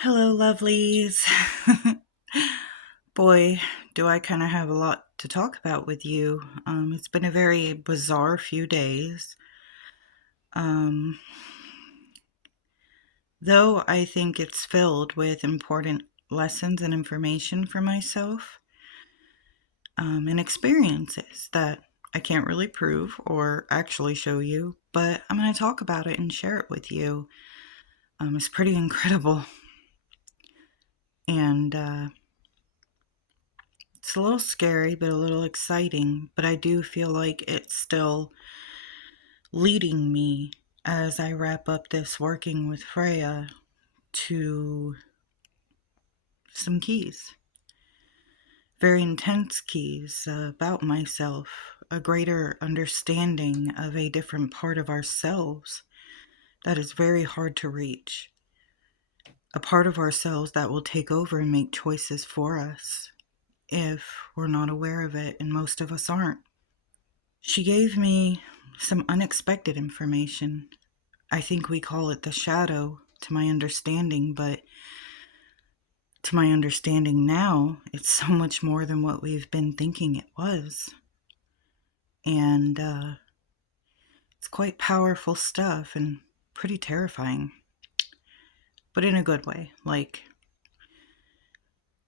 Hello, lovelies. Boy, do I kind of have a lot to talk about with you. It's been a very bizarre few days. Um, though I think it's filled with important lessons and information for myself, and experiences that I can't really prove or actually show you, but I'm going to talk about it and share it with you. It's pretty incredible. And it's a little scary, but a little exciting. But I do feel like it's still leading me as I wrap up this working with Freyja to some keys. Very intense keys about myself, a greater understanding of a different part of ourselves that is very hard to reach. A part of ourselves that will take over and make choices for us if we're not aware of it, and most of us aren't. She gave me some unexpected information. I think we call it the shadow to my understanding, but to my understanding now, it's so much more than what we've been thinking it was. And it's quite powerful stuff and pretty terrifying, but in a good way. Like,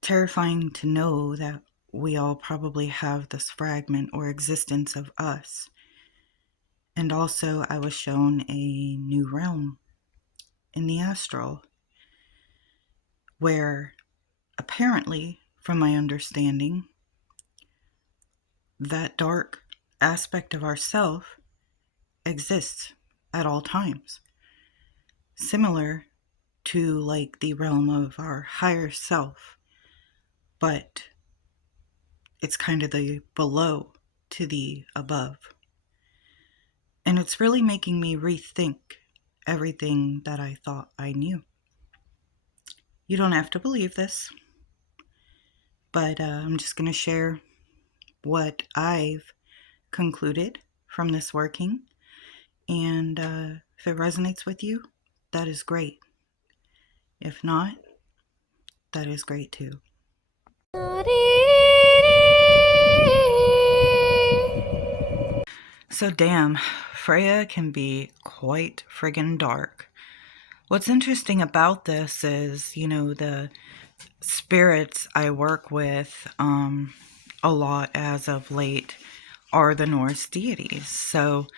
terrifying to know that we all probably have this fragment or existence of us. And also, I was shown a new realm in the astral where apparently, from my understanding, that dark aspect of ourself exists at all times. Similar to like the realm of our higher self, but it's kind of the below to the above. And it's really making me rethink everything that I thought I knew. You don't have to believe this, but I'm just going to share what I've concluded from this working. And if it resonates with you, that is great. If not, that is great too. So, damn, Freyja can be quite friggin' dark. What's interesting about this is, the spirits I work with a lot as of late are the Norse deities. So,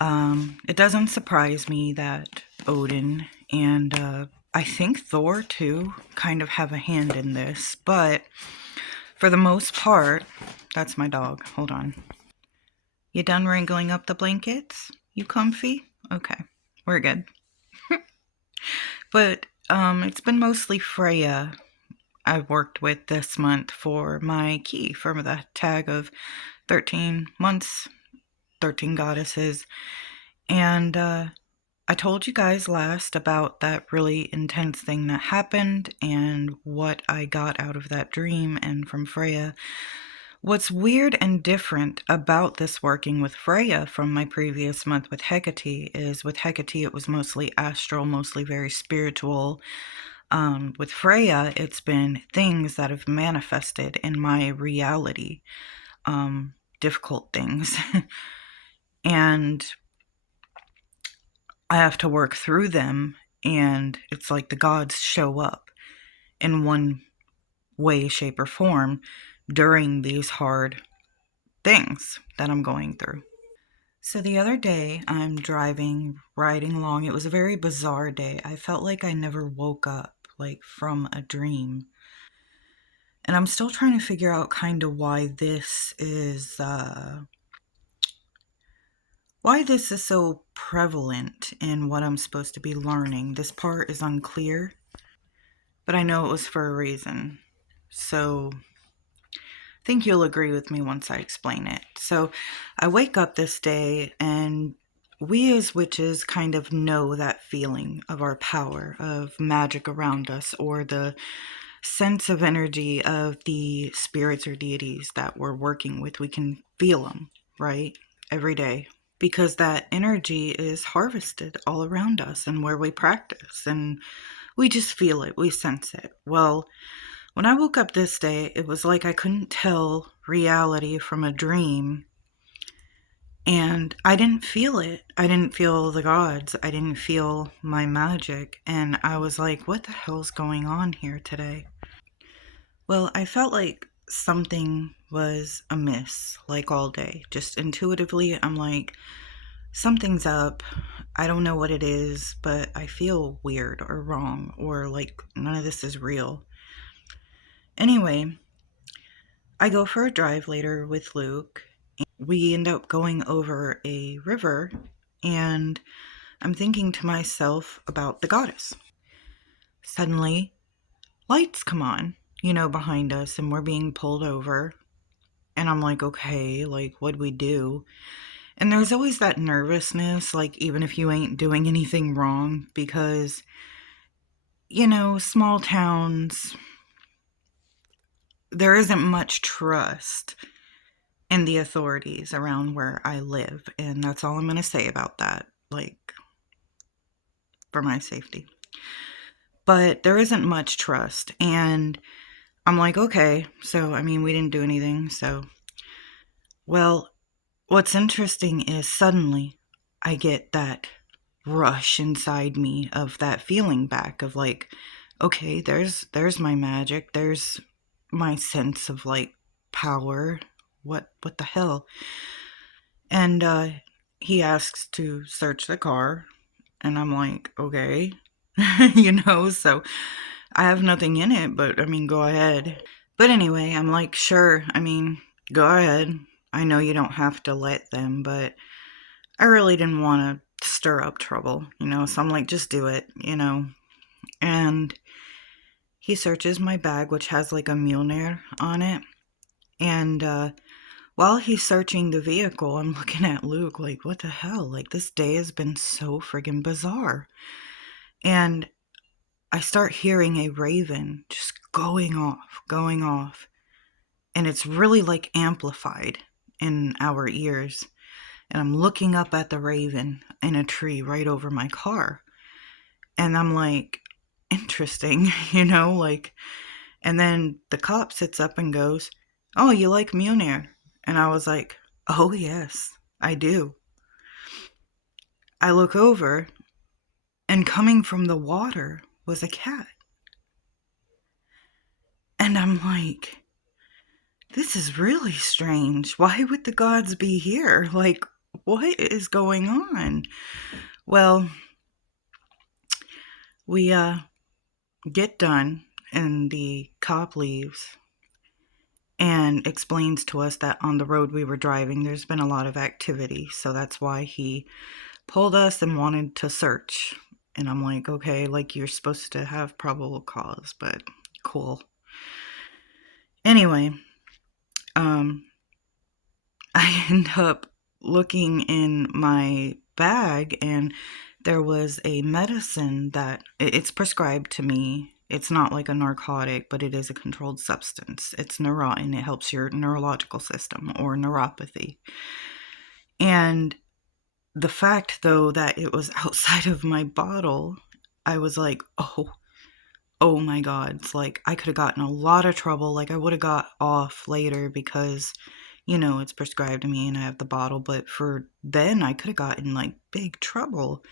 it doesn't surprise me that Odin and I think Thor too kind of have a hand in this, but for the most part, that's my dog. Hold on. You done wrangling up the blankets? You comfy? Okay, we're good. But it's been mostly Freyja I've worked with this month for my key for the tag of 13 months, 13 goddesses. And I told you guys last about that really intense thing that happened and what I got out of that dream and from Freyja. What's weird and different about this working with Freyja from my previous month with Hecate is with Hecate it was mostly astral, mostly very spiritual. With Freyja, it's been things that have manifested in my reality, difficult things. And I have to work through them, and it's like the gods show up in one way, shape, or form during these hard things that I'm going through. So the other day, I'm riding along. It was a very bizarre day. I felt like I never woke up, like from a dream. And I'm still trying to figure out kind of why this is so prevalent in what I'm supposed to be learning. This part is unclear, but I know it was for a reason. So I think you'll agree with me once I explain it. So I wake up this day, and we as witches kind of know that feeling of our power, of magic around us, or the sense of energy of the spirits or deities that we're working with. We can feel them, right? Every day. Because that energy is harvested all around us and where we practice and We just feel it, we sense it. Well, when I woke up this day, it was like I couldn't tell reality from a dream. And I didn't feel it. I didn't feel the gods. I didn't feel my magic. And I was like, what the hell's going on here today? Well, I felt like something was amiss, like all day. Just intuitively, I'm like, something's up. I don't know what it is, but I feel weird or wrong or like none of this is real. Anyway, I go for a drive later with Luke. We end up going over a river, and I'm thinking to myself about the goddess. Suddenly, lights come on, behind us, and we're being pulled over. And I'm like, okay, like, what'd we do? And there's always that nervousness, like, even if you ain't doing anything wrong, because, small towns, there isn't much trust in the authorities around where I live. And that's all I'm going to say about that, like, for my safety. But there isn't much trust. And I'm like, okay, so, we didn't do anything. So, well, what's interesting is suddenly I get that rush inside me of that feeling back of like, okay, there's my magic, there's my sense of like power. What the hell? And he asks to search the car, and I'm like, okay, so I have nothing in it, but go ahead. But anyway, I'm like, sure, go ahead. I know you don't have to let them, but I really didn't want to stir up trouble, so I'm like, just do it, And he searches my bag, which has like a Mjolnir on it. And while he's searching the vehicle, I'm looking at Luke like, what the hell? Like, this day has been so friggin' bizarre. And I start hearing a raven just going off. And it's really like amplified in our ears. And I'm looking up at the raven in a tree right over my car. And I'm like, interesting, like, and then the cop sits up and goes, oh, you like Mjolnir? And I was like, oh, yes, I do. I look over, and coming from the water was a cat. And I'm like, this is really strange. Why would the gods be here? Like, what is going on? Well, we get done, and the cop leaves and explains to us that on the road we were driving, there's been a lot of activity. So that's why he pulled us and wanted to search. And I'm like, okay, like you're supposed to have probable cause, but cool. Anyway, I end up looking in my bag, and there was a medicine that it's prescribed to me. It's not like a narcotic, but it is a controlled substance. It's and it helps your neurological system, or neuropathy. And the fact, though, that it was outside of my bottle, I was like, oh my God. It's like I could have gotten a lot of trouble. Like I would have got off later because, it's prescribed to me and I have the bottle. But for then, I could have gotten like big trouble.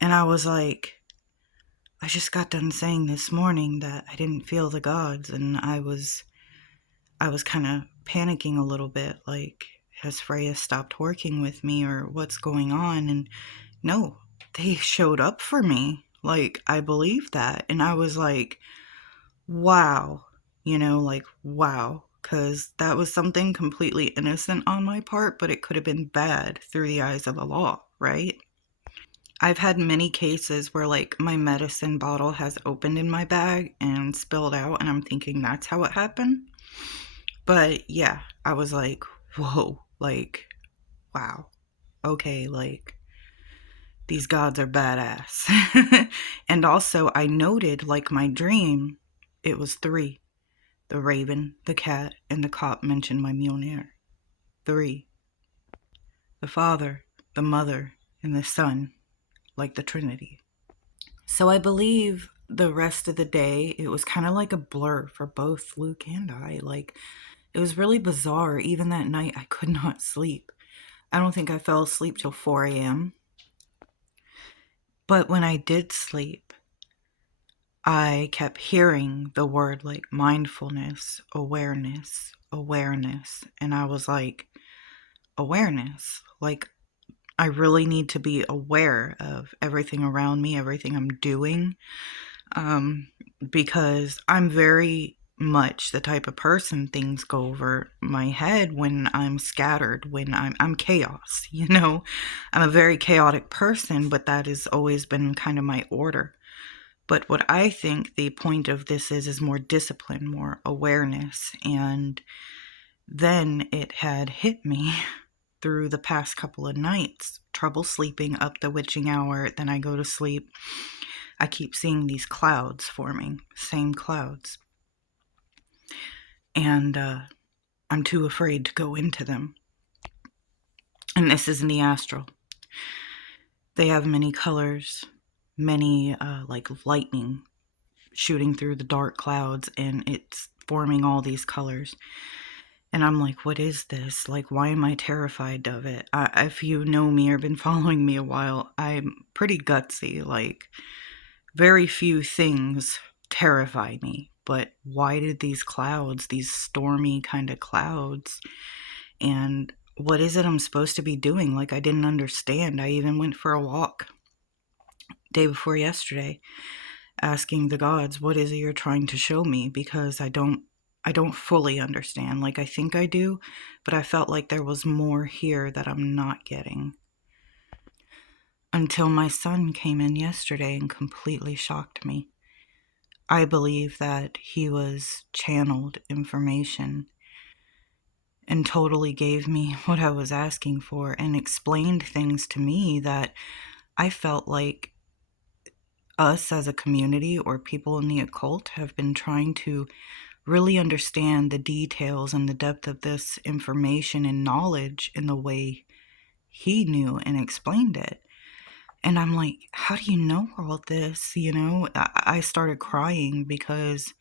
And I was like, I just got done saying this morning that I didn't feel the gods, and I was kind of panicking a little bit, like, has Freyja stopped working with me or what's going on? And no, they showed up for me. Like, I believe that. And I was like, wow, wow. Because that was something completely innocent on my part, but it could have been bad through the eyes of the law, right? I've had many cases where like my medicine bottle has opened in my bag and spilled out, and I'm thinking that's how it happened. But yeah, I was like, whoa, like, wow, okay, like these gods are badass. And also, I noted like my dream, it was three: the raven, the cat, and the cop mentioned my Mjolnir. Three: the Father, the Mother, and the Son, like the Trinity. So I believe the rest of the day, it was kind of like a blur for both Luke and I. Like, it was really bizarre. Even that night, I could not sleep. I don't think I fell asleep till 4 a.m. But when I did sleep, I kept hearing the word like mindfulness, awareness, awareness. And I was like, awareness? Like, I really need to be aware of everything around me, everything I'm doing, um, because I'm very much the type of person things go over my head when I'm scattered, when I'm chaos, you know. I'm a very chaotic person, but that has always been kind of my order. But what I think the point of this is more discipline, more awareness. And then it had hit me through the past couple of nights, trouble sleeping up the witching hour, then I go to sleep. I keep seeing these clouds forming, same clouds. And I'm too afraid to go into them. And this is in the astral. They have many colors, many like lightning shooting through the dark clouds, and it's forming all these colors. And I'm like, what is this? Like, why am I terrified of it? If you know me or been following me a while, I'm pretty gutsy. Like, very few things terrify me. But why did these clouds, these stormy kind of clouds, and what is it I'm supposed to be doing? Like, I didn't understand. I even went for a walk day before yesterday, asking the gods, what is it you're trying to show me? Because I don't fully understand. Like, I think I do, but I felt like there was more here that I'm not getting. Until my son came in yesterday and completely shocked me. I believe that he was channeled information and totally gave me what I was asking for and explained things to me that I felt like us as a community or people in the occult have been trying to really understand the details and the depth of this information and knowledge in the way he knew and explained it. And I'm like, how do you know all this? You know, I started crying because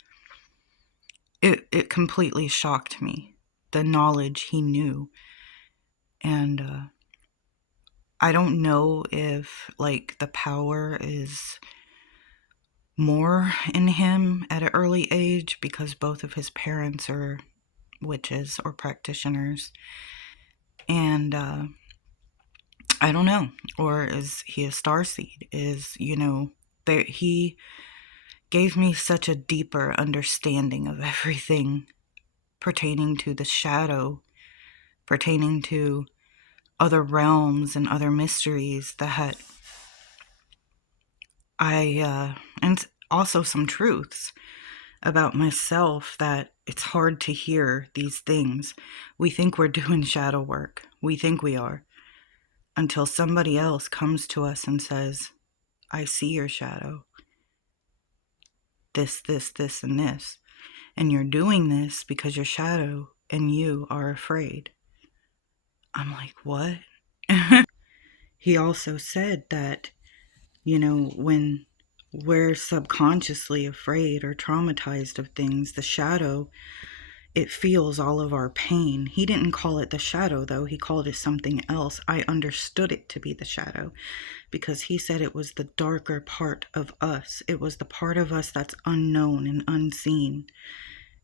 it completely shocked me, the knowledge he knew. And I don't know if like the power is more in him at an early age because both of his parents are witches or practitioners. And I don't know. Or is he a starseed? Is, you know, that he gave me such a deeper understanding of everything pertaining to the shadow, pertaining to other realms and other mysteries that and also some truths about myself that it's hard to hear these things. We think we're doing shadow work. We think we are. Until somebody else comes to us and says, I see your shadow. This, and this. And you're doing this because your shadow and you are afraid. I'm like, what? He also said that, you know, when we're subconsciously afraid or traumatized of things, the shadow, it feels all of our pain. He didn't call it the shadow, though. He called it something else. I understood it to be the shadow because he said it was the darker part of us. It was the part of us that's unknown and unseen.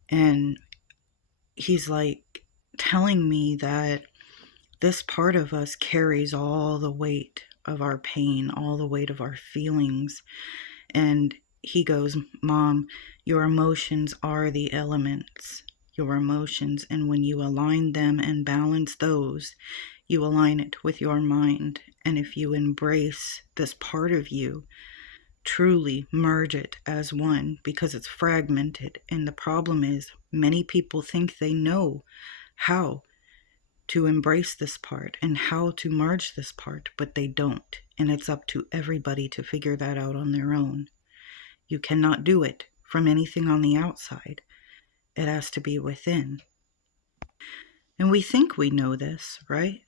And he's like telling me that this part of us carries all the weight of our pain, all the weight of our feelings. And he goes, Mom, your emotions are the elements. Your emotions, and when you align them and balance those, you align it with your mind. And if you embrace this part of you, truly merge it as one, because it's fragmented. And the problem is, many people think they know how to embrace this part and how to merge this part, but they don't. And it's up to everybody to figure that out on their own. You cannot do it from anything on the outside. It has to be within. And we think we know this, right?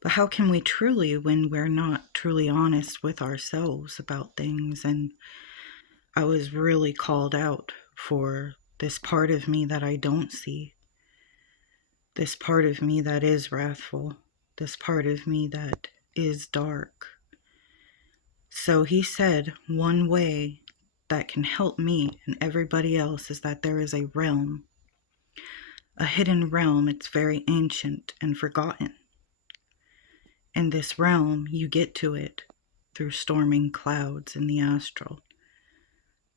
But how can we truly when we're not truly honest with ourselves about things? And I was really called out for this part of me that I don't see, this part of me that is wrathful, this part of me that is dark. So he said one way that can help me and everybody else is that there is a realm, a hidden realm. It's very ancient and forgotten. In this realm, you get to it through storming clouds in the astral.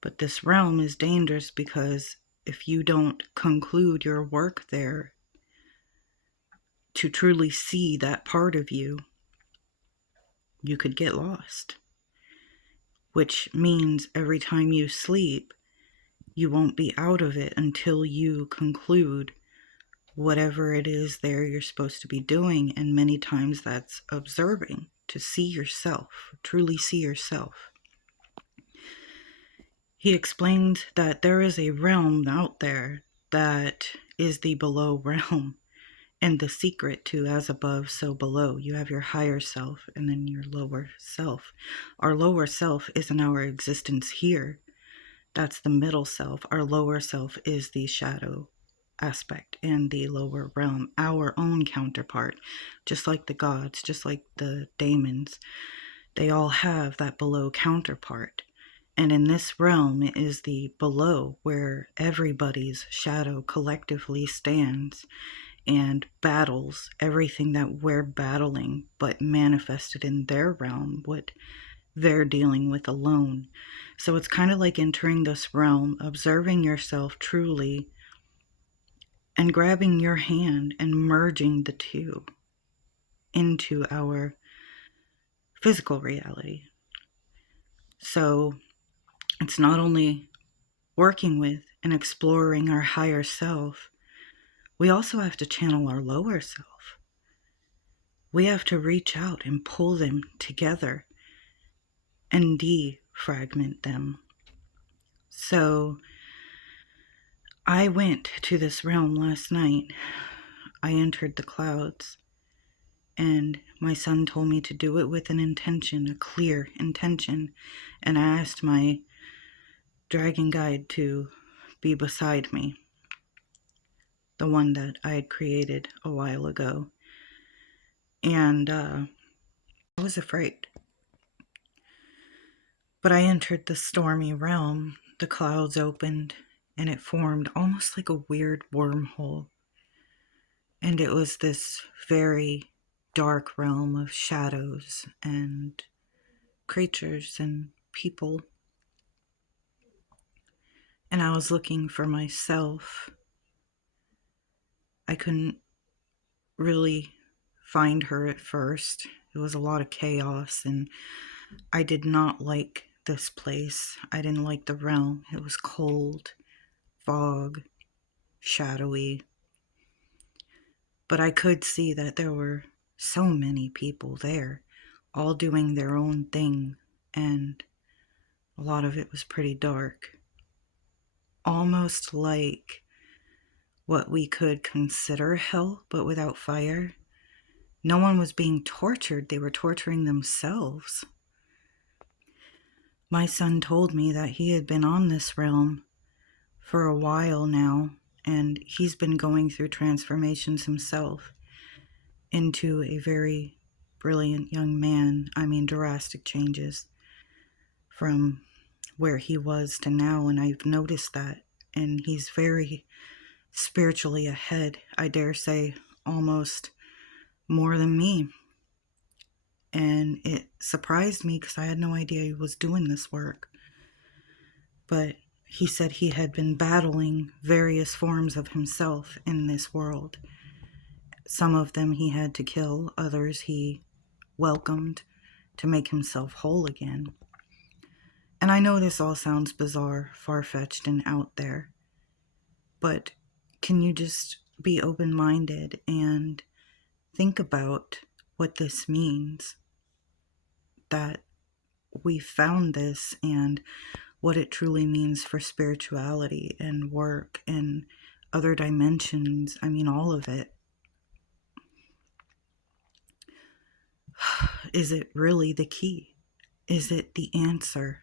But this realm is dangerous because if you don't conclude your work there to truly see that part of you, you could get lost. Which means every time you sleep, you won't be out of it until you conclude whatever it is there you're supposed to be doing. And many times that's observing, to see yourself, truly see yourself. He explained that there is a realm out there that is the below realm, and the secret to as above, so below. You have your higher self and then your lower self. Our lower self isn't our existence here. That's the middle self. Our lower self is the shadow aspect and the lower realm, our own counterpart. Just like the gods, just like the daemons, they all have that below counterpart. And in this realm is the below, where everybody's shadow collectively stands and battles everything that we're battling, but manifested in their realm, what they're dealing with alone. So it's kind of like entering this realm, observing yourself truly, and grabbing your hand and merging the two into our physical reality. So it's not only working with and exploring our higher self, we also have to channel our lower self. We have to reach out and pull them together and defragment them. So I went to this realm last night. I entered the clouds, and my son told me to do it with an intention, a clear intention. And I asked my dragon guide to be beside me, the one that I had created a while ago. And I was afraid. But I entered the stormy realm. The clouds opened, and it formed almost like a weird wormhole. And it was this very dark realm of shadows and creatures and people. And I was looking for myself. I couldn't really find her at first. It was a lot of chaos, and I did not like this place. I didn't like the realm. It was cold, fog, shadowy. But I could see that there were so many people there, all doing their own thing, and a lot of it was pretty dark. Almost like what we could consider hell, but without fire. No one was being tortured, they were torturing themselves. My son told me that he had been on this realm for a while now, and he's been going through transformations himself into a very brilliant young man. I mean, drastic changes from where he was to now, and I've noticed that. And he's very spiritually ahead, I dare say, almost more than me. And it surprised me because I had no idea he was doing this work. But he said he had been battling various forms of himself in this world. Some of them he had to kill, others he welcomed to make himself whole again. And I know this all sounds bizarre, far-fetched, and out there, but can you just be open-minded and think about what this means? That we found this and what it truly means for spirituality and work and other dimensions. I mean, all of it. Is it really the key? Is it the answer?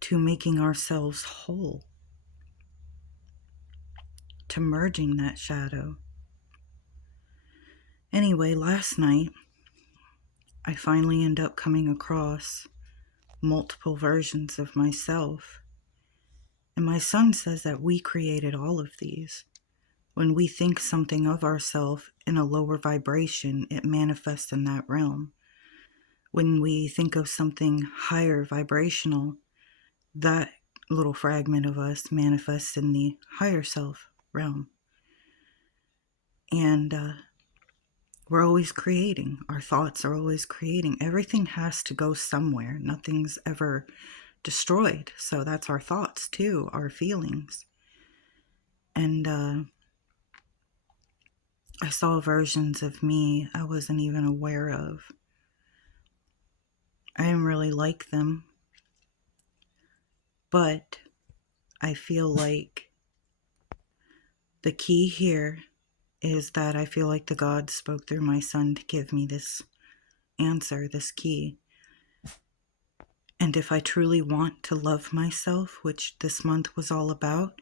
to making ourselves whole, to merging that shadow. Anyway, last night, I finally end up coming across multiple versions of myself. And my son says that we created all of these. When we think something of ourselves in a lower vibration, it manifests in that realm. When we think of something higher vibrational, that little fragment of us manifests in the higher self realm. And we're always creating. Our thoughts are always creating. Everything has to go somewhere. Nothing's ever destroyed. So that's our thoughts too, our feelings. And I saw versions of me I wasn't even aware of. I didn't really like them, but I feel like the key here is that I feel like the God spoke through my son to give me this answer, this key. And if I truly want to love myself, which this month was all about,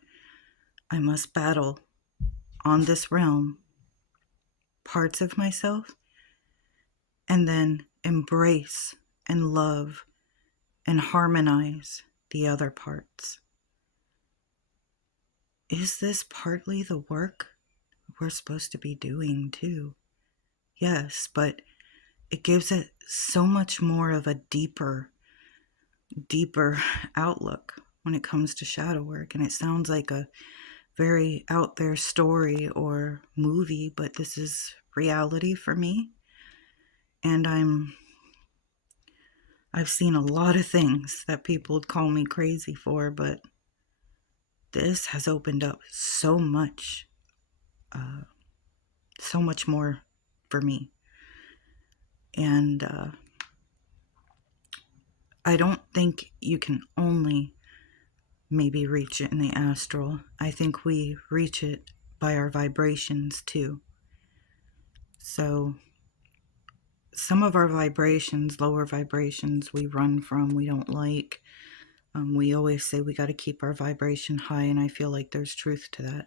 I must battle on this realm parts of myself and then embrace and love and harmonize the other parts. Is this partly the work we're supposed to be doing too? Yes, but it gives it so much more of a deeper outlook when it comes to shadow work. And it sounds like a very out there story or movie, but this is reality for me. And I've seen a lot of things that people would call me crazy for, but this has opened up so much more for me. And I don't think you can only maybe reach it in the astral. I think we reach it by our vibrations too. So some of our vibrations, lower vibrations, we run from, we don't like. We always say we got to keep our vibration high, and I feel like there's truth to that.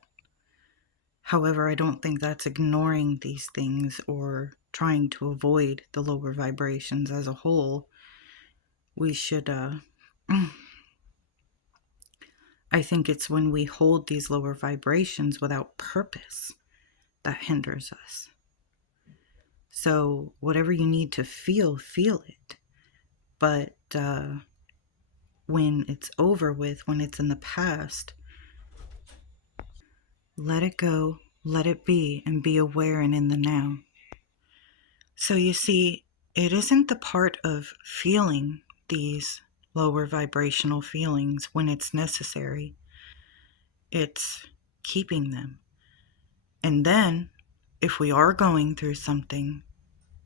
However, I don't think that's ignoring these things or trying to avoid the lower vibrations as a whole. We should, I think it's when we hold these lower vibrations without purpose that hinders us. So whatever you need to feel it. But when it's over with, when it's in the past, let it go, let it be, and be aware and in the now. So you see, it isn't the part of feeling these lower vibrational feelings when it's necessary. It's keeping them. And then, if we are going through something,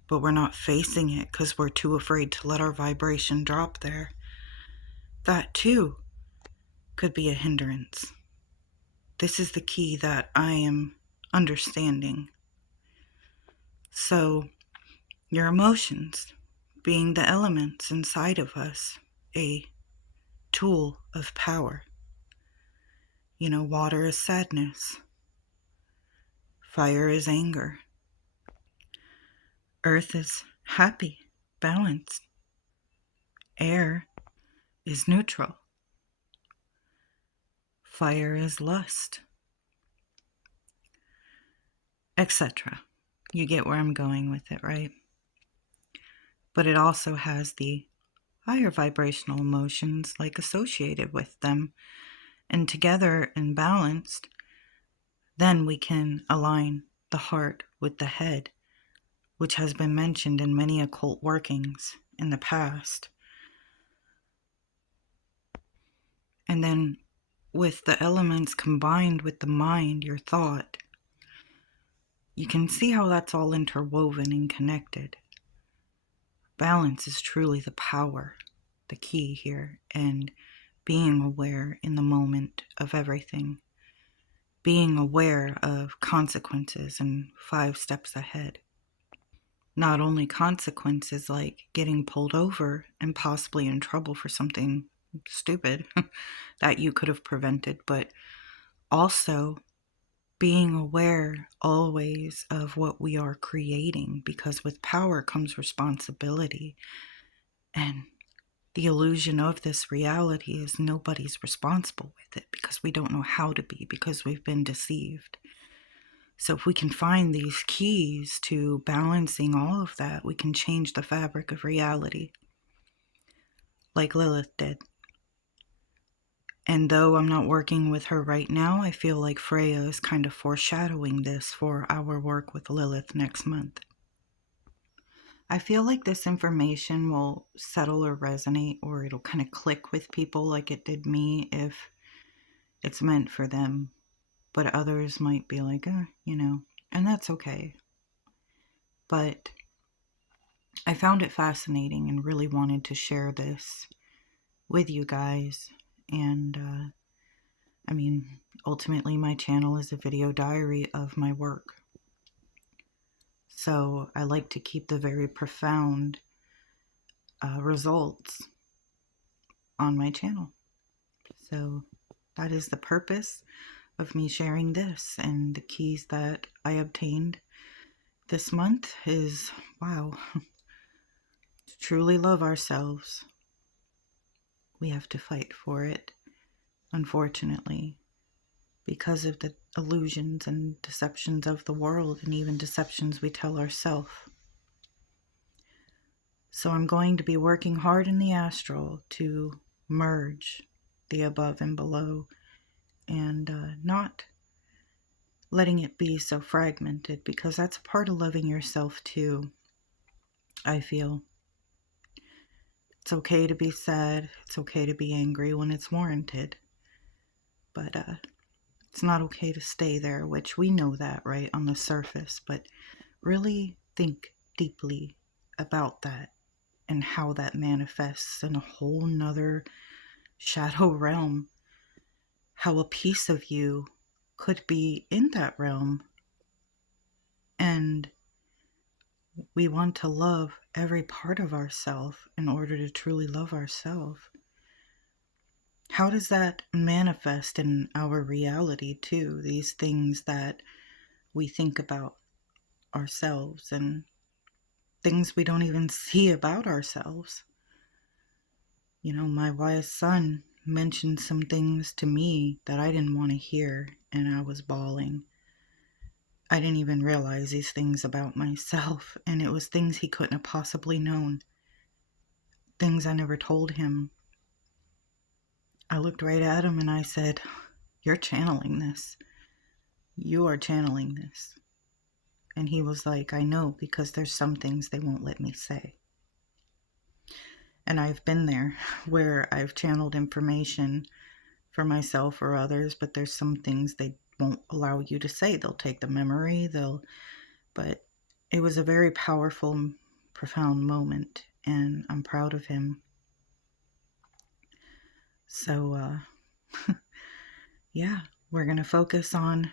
but we're not facing it because we're too afraid to let our vibration drop there, that too could be a hindrance. This is the key that I am understanding. So, your emotions, being the elements inside of us, a tool of power. You know, water is sadness. Fire is anger. Earth is happy, balanced. Air is neutral. Fire is lust, etc. You get where I'm going with it, right? But it also has the higher vibrational emotions like associated with them, and together and balanced, then we can align the heart with the head, which has been mentioned in many occult workings in the past. And then with the elements combined with the mind, your thought, you can see how that's all interwoven and connected. Balance is truly the power, the key here, and being aware in the moment of everything. Being aware of consequences and 5 steps ahead. Not only consequences like getting pulled over and possibly in trouble for something stupid that you could have prevented, but also being aware always of what we are creating, because with power comes responsibility. And the illusion of this reality is nobody's responsible with it, because we don't know how to be, because we've been deceived. So if we can find these keys to balancing all of that, we can change the fabric of reality, like Lilith did. And though I'm not working with her right now, I feel like Freyja is kind of foreshadowing this for our work with Lilith next month. I feel like this information will settle or resonate, or it'll kind of click with people like it did me if it's meant for them. But others might be like, and that's okay. But I found it fascinating and really wanted to share this with you guys. And ultimately, my channel is a video diary of my work. So I like to keep the very profound results on my channel. So that is the purpose of me sharing this. And the keys that I obtained this month is, wow, to truly love ourselves, we have to fight for it, unfortunately, because of the illusions and deceptions of the world, and even deceptions we tell ourselves. So I'm going to be working hard in the astral to merge the above and below, and not letting it be so fragmented, because that's a part of loving yourself too, I feel. It's okay to be sad, it's okay to be angry when it's warranted, but it's not okay to stay there, which we know that, right, on the surface, but really think deeply about that and how that manifests in a whole nother shadow realm, how a piece of you could be in that realm. And we want to love every part of ourselves in order to truly love ourselves. How does that manifest in our reality too? These things that we think about ourselves and things we don't even see about ourselves. My wise son mentioned some things to me that I didn't want to hear, and I was bawling. I didn't even realize these things about myself, and it was things he couldn't have possibly known. Things I never told him. I looked right at him and I said, "You're channeling this. You are channeling this." And he was like, "I know, because there's some things they won't let me say." And I've been there where I've channeled information for myself or others, but there's some things they won't allow you to say. They'll take the memory, but it was a very powerful, profound moment, and I'm proud of him. So, yeah, we're going to focus on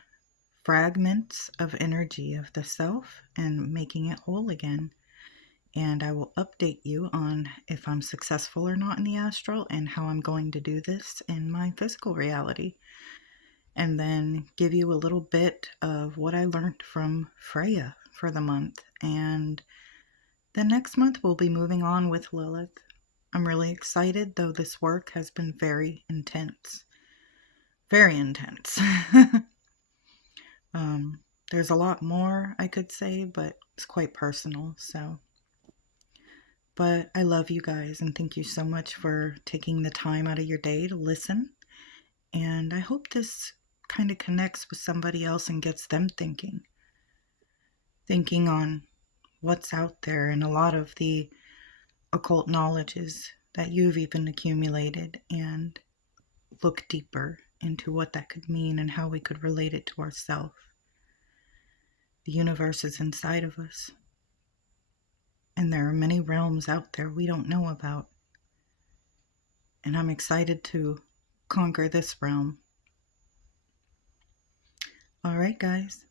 fragments of energy of the self and making it whole again. And I will update you on if I'm successful or not in the astral, and how I'm going to do this in my physical reality. And then give you a little bit of what I learned from Freyja for the month. And the next month we'll be moving on with Lilith. I'm really excited, though this work has been very intense. Very intense. There's a lot more I could say, but it's quite personal, so. But I love you guys, and thank you so much for taking the time out of your day to listen. And I hope this kind of connects with somebody else and gets them thinking on what's out there, and a lot of the occult knowledges that you've even accumulated, and look deeper into what that could mean and how we could relate it to ourselves. The universe is inside of us, and there are many realms out there we don't know about. And I'm excited to conquer this realm. All right, guys.